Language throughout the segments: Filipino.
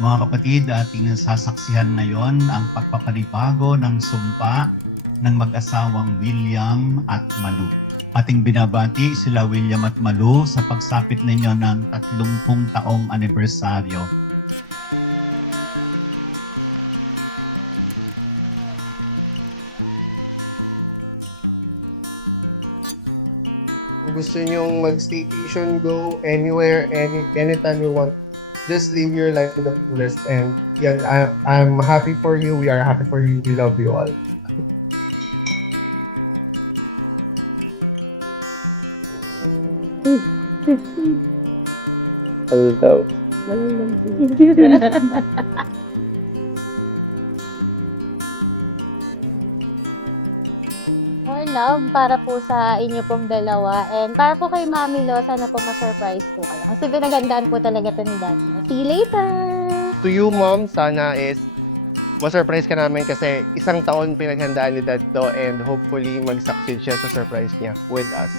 Mga kapatid, ating nasasaksihan ngayon ang pagpapanibago ng sumpa ng mag-asawang William at Malu. Ating binabati sila William at Malu sa pagsapit ninyo ng 30 taong anibersaryo. Kung gusto nyong mag-staycation, go anywhere, anytime you want. Just live your life to the fullest. And yan, I'm happy for you. We are happy for you. We love you all. Hello. More love para po sa inyo pong dalawa. And para po kay Mami Lo, sana po ma-surprise po kayo. Kasi pinagandaan po talaga ito ni Daddy. See you later! To you, Mom, sana is ma-surprise ka namin kasi 1 taon pinaghandaan ni Dad to and hopefully mag-succeed siya sa surprise niya with us.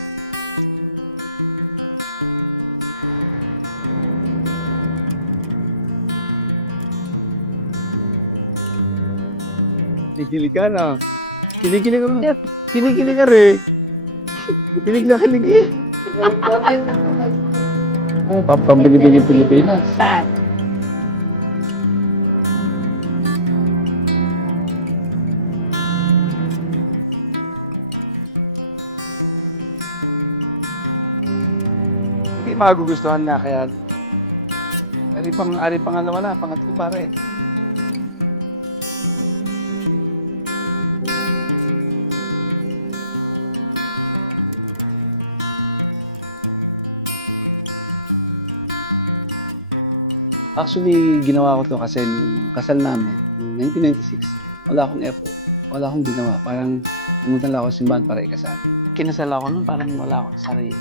Kinikilig ka na. Kinikilig ka na. Kinikilig ka rin. Kinig na kinig eh. Pambili-bili Pilipinas. Hindi magugustuhan na kaya ari pang ano na, pangatlo pare. Actually, ginawa ko to kasi nung kasal namin, noong 1996, wala akong effort, wala akong ginawa. Parang pumunta lang ako sa simbahan para ikasal. Kinasal ako nun, parang wala akong sarili.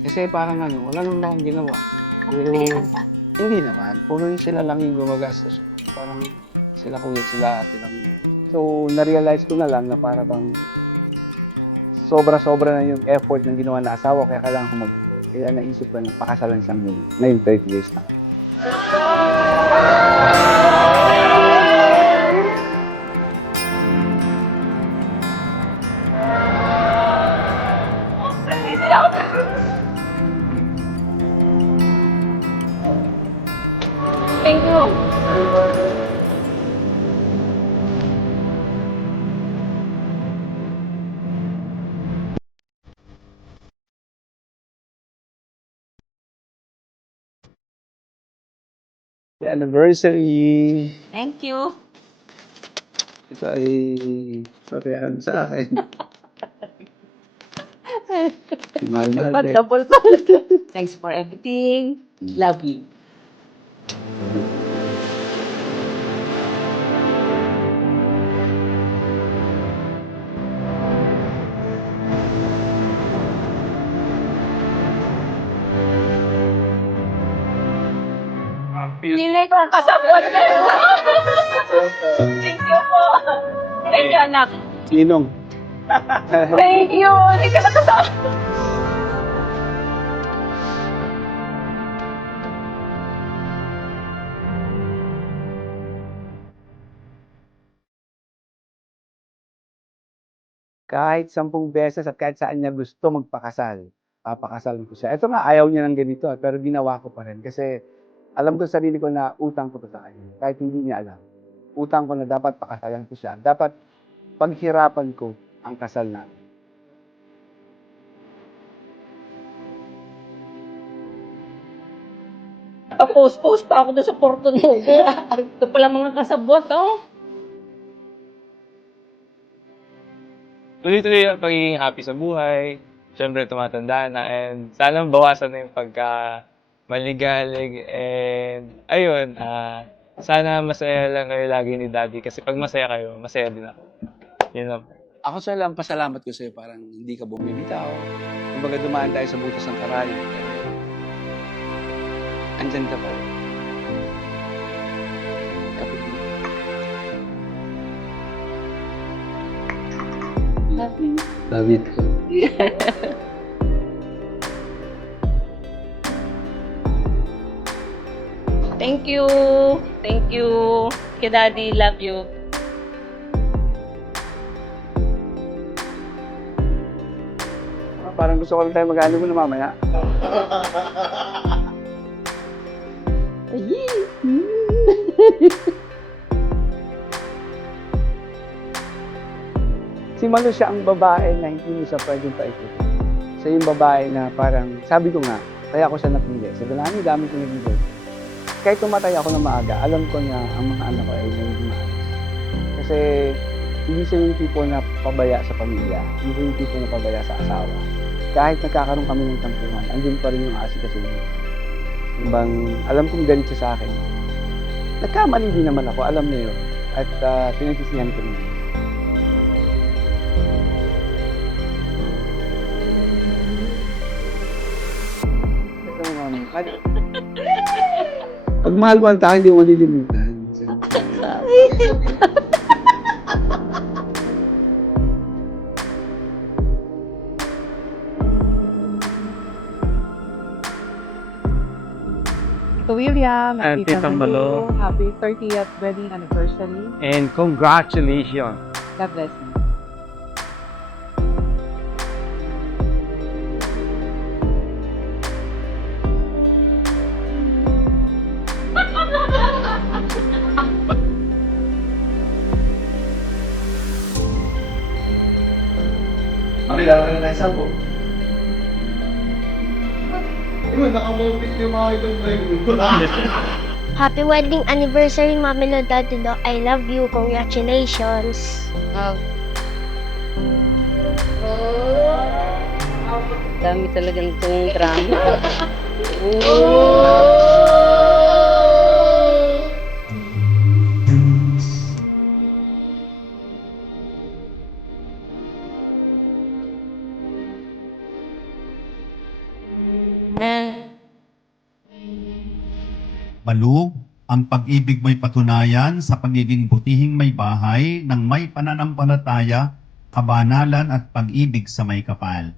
Kasi parang ano, wala naman akong ginawa. Pero, hindi naman. Puro sila lang yung gumagastos. Parang sila kuya, sila ate lang. So, na-realize ko na lang na para bang sobra-sobra na yung effort ng ginawa na asawa, kaya kailangan ko kaya naisip ko na pakasalan siyang muli. Ngayon, 30 years na. Thank you! The anniversary! Thank you! Ito ay parehan sa akin. Mahal-mahal din. Double Thanks for everything. Love you. Nilay ko ang kasabot kayo. Thank you po. Thank you, anak. Sinong? Thank you. Hindi ka nakasama. Kahit 10 beses at kahit saan niya gusto magpakasal, papakasalan ko siya. Ito nga, ayaw niya ng ganito, pero ginawa ko pa rin. Kasi alam ko sa sarili ko na utang ko to sa kanya. Kahit hindi niya alam. Utang ko na dapat pakasalan ko siya. Dapat paghirapan ko ang kasal namin. Post-post pa ako doon sa Porto Novo. Ito pala mga kasabot, oh. Tuloy-tuloy ang pagiging happy sa buhay. Siyempre, tumatanda na and sana bawasan na yung pagka maligalig and ayun, sana masaya lang kayo lagi ni Daddy kasi pag masaya kayo, masaya din ako. Yun lang. Ako sa lang pasalamat ko sa'yo, parang hindi ka bumibitaw. Kumbaga dumaan tayo sa butas ng karayom. Andyan ka pa. Kapit mo. Love you too. Thank you. Thank you. Kay Daddy, love you. Parang gusto ko lang tayo mag-ano muna mamaya. Si Malu siya ang babae na hindi mo siya pwedeng paikutin. Siya yung babae na parang, sabi ko nga, kaya ako siya napili. Sa dami ko nagigil. Kahit tumatay ako na maaga, alam ko na ang mga anak ko ay hindi maayos. Kasi hindi siya yung tipo na pabaya sa pamilya. Hindi siya yung tipo na pabaya sa asawa. Kahit nagkakaroon kami ng tampuhan, andun pa rin yung asikaso niya. Ibang, alam kong galit siya sa akin. Nagkamali din naman ako, alam niya yun. At pinagsisihan ko rin. Pag mahal mo ang tao, hindi mo malilimutan. To William And Tita Malo. happy 30th wedding anniversary. And congratulations. God bless you. Happy wedding anniversary, Mami Lo, Daddy Lo. I love you. Congratulations. Dami talaga nitong drama. Malu, ang pag-ibig mo'y patunayan sa pagiging butihing may bahay ng may pananampalataya, kabanalan at pag-ibig sa may kapal.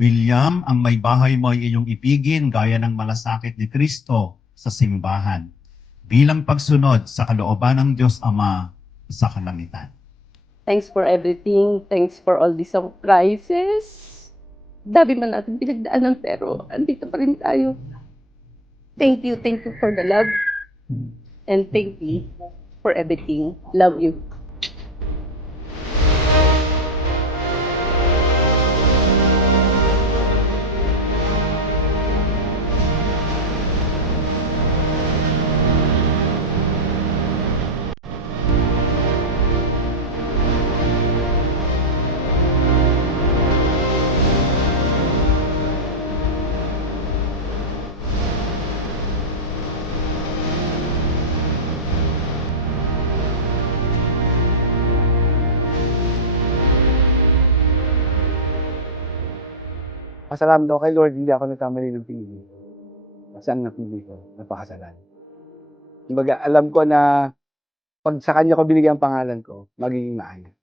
William, ang may bahay mo ay iyong ibigin gaya ng malasakit ni Kristo sa simbahan, bilang pagsunod sa kalooban ng Diyos Ama sa kalangitan. Thanks for everything. Thanks for all the surprises. Dami man natin pinagdaan ng pero andito pa rin tayo. Thank you for the love. And thank you for everything. Love you. Pasalamat ako kay Lord, hindi ako nagkamali ng pinili. Kasi ang napili ko, napakasalan. Kumbaga, alam ko na pag sa kanya ko binigay ang pangalan ko, magiging maayos.